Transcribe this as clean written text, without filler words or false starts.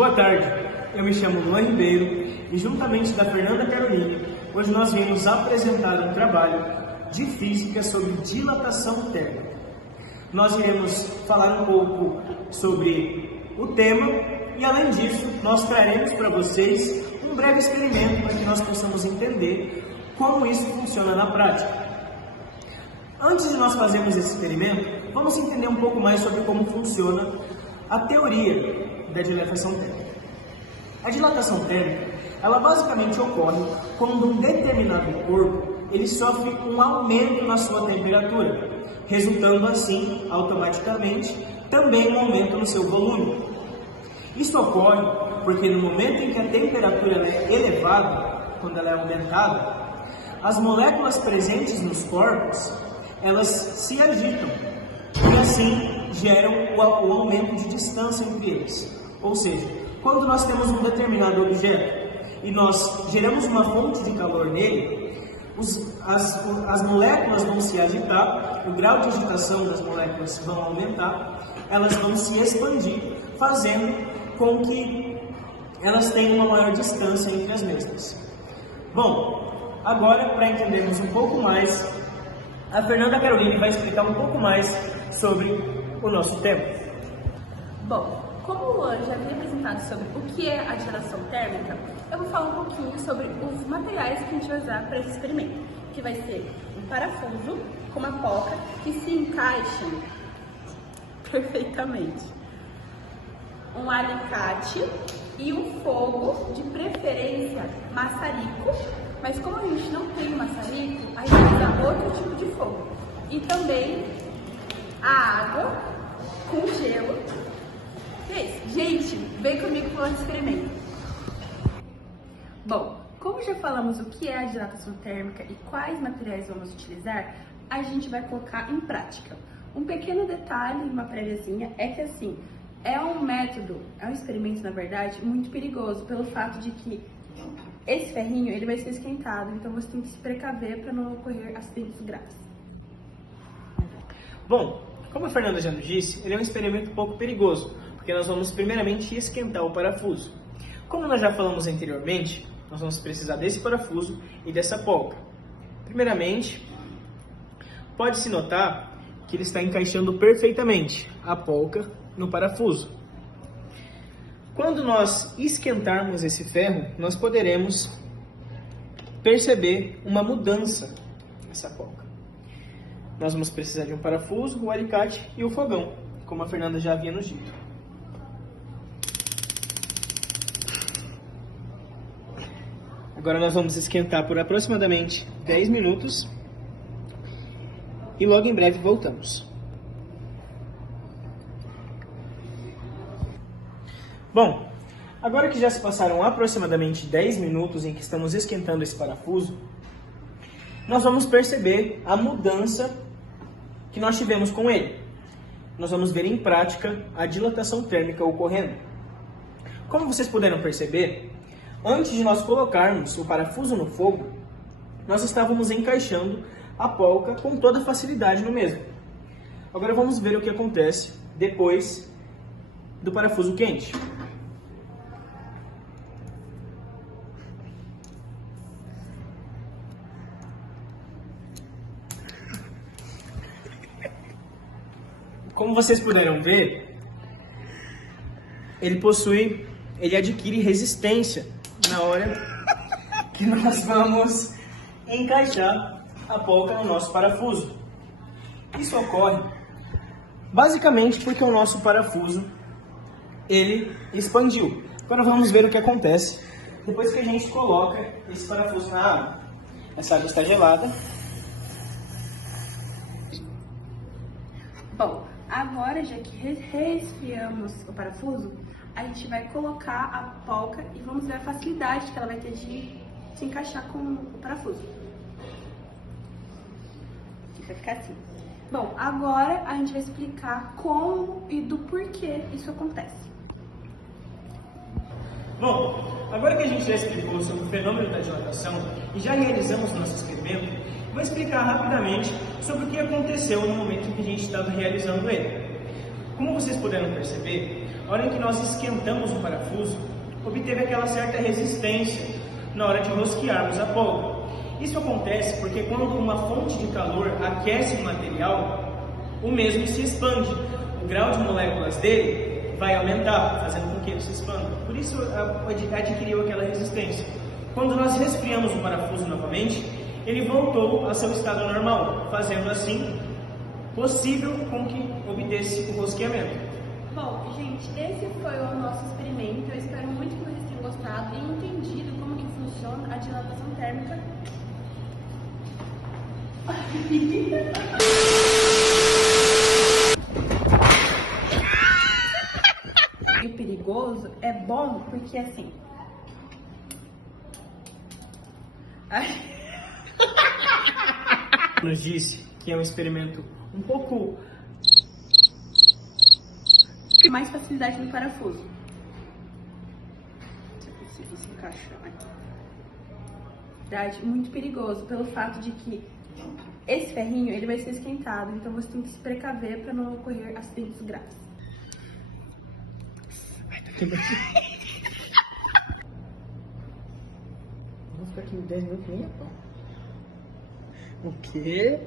Boa tarde, eu me chamo Luan Ribeiro e juntamente da Fernanda Caroline, hoje nós viemos apresentar um trabalho de física sobre dilatação térmica. Nós iremos falar um pouco sobre o tema e, além disso, nós traremos para vocês um breve experimento para que nós possamos entender como isso funciona na prática. Antes de nós fazermos esse experimento, vamos entender um pouco mais sobre como funciona a teoria da dilatação térmica. A dilatação térmica, ela basicamente ocorre quando um determinado corpo ele sofre um aumento na sua temperatura, resultando assim, automaticamente, também um aumento no seu volume. Isso ocorre porque no momento em que a temperatura é elevada, quando ela é aumentada, as moléculas presentes nos corpos, elas se agitam e assim geram o aumento de distância entre eles. Ou seja, quando nós temos um determinado objeto e nós geramos uma fonte de calor nele, as moléculas vão se agitar, o grau de agitação das moléculas vão aumentar, elas vão se expandir, fazendo com que elas tenham uma maior distância entre as mesmas. Bom, agora para entendermos um pouco mais, a Fernanda Caroline vai explicar um pouco mais sobre o nosso tema. Bom, como o Luan já havia apresentado sobre o que é a dilatação térmica, eu vou falar um pouquinho sobre os materiais que a gente vai usar para esse experimento, que vai ser um parafuso com uma polca que se encaixa perfeitamente, um alicate e um fogo, de preferência maçarico, mas como a gente não tem maçarico, a gente vai usar outro tipo de fogo. E também a água com gelo. É isso. Gente, vem comigo para o experimento. Bom, como já falamos o que é a dilatação térmica e quais materiais vamos utilizar, a gente vai colocar em prática. Um pequeno detalhe, uma préviazinha, é que assim, é um método, é um experimento na verdade, muito perigoso, pelo fato de que esse ferrinho ele vai ser esquentado, então você tem que se precaver para não ocorrer acidentes graves. Bom, como a Fernanda já nos disse, ele é um experimento um pouco perigoso, porque nós vamos primeiramente esquentar o parafuso. Como nós já falamos anteriormente, nós vamos precisar desse parafuso e dessa polca. Primeiramente, pode-se notar que ele está encaixando perfeitamente a polca no parafuso. Quando nós esquentarmos esse ferro, nós poderemos perceber uma mudança nessa polca. Nós vamos precisar de um parafuso, o alicate e o fogão, como a Fernanda já havia nos dito. Agora nós vamos esquentar por aproximadamente 10 minutos e logo em breve voltamos. Bom, agora que já se passaram aproximadamente 10 minutos em que estamos esquentando esse parafuso, nós vamos perceber a mudança que nós tivemos com ele. Nós vamos ver em prática a dilatação térmica ocorrendo. Como vocês puderam perceber, antes de nós colocarmos o parafuso no fogo, nós estávamos encaixando a polca com toda facilidade no mesmo. Agora vamos ver o que acontece depois do parafuso quente. Como vocês puderam ver, ele adquire resistência na hora que nós vamos encaixar a polca no nosso parafuso. Isso ocorre basicamente porque o nosso parafuso ele expandiu. Agora vamos ver o que acontece depois que a gente coloca esse parafuso na água. Essa água está gelada. Bom, agora já que resfriamos o parafuso, a gente vai colocar a polca e vamos ver a facilidade que ela vai ter de se encaixar com o parafuso. Vai ficar assim. Bom, agora a gente vai explicar como e do porquê isso acontece. Bom, agora que a gente já explicou sobre o fenômeno da dilatação e já realizamos nosso experimento, vou explicar rapidamente sobre o que aconteceu no momento em que a gente estava realizando ele. Como vocês puderam perceber, a hora em que nós esquentamos o parafuso, obteve aquela certa resistência na hora de rosquearmos a pólvora. Isso acontece porque quando uma fonte de calor aquece o material, o mesmo se expande. O grau de moléculas dele vai aumentar, fazendo com que ele se expanda. Por isso adquiriu aquela resistência. Quando nós resfriamos o parafuso novamente, ele voltou a seu estado normal, fazendo assim possível com que obtesse o rosqueamento. Bom, gente, esse foi o nosso experimento. Eu espero muito que vocês tenham gostado e entendido como que funciona a dilatação térmica. E o perigoso é bom porque assim... Nos disse que é um experimento um pouco mais facilidade no parafuso. Se é possível se encaixar aqui. Verdade, muito perigoso pelo fato de que esse ferrinho ele vai ser esquentado, então você tem que se precaver para não ocorrer acidentes graves. Ai, tá queimando. Vou ficar aqui 10 minutos nem a pau. O quê?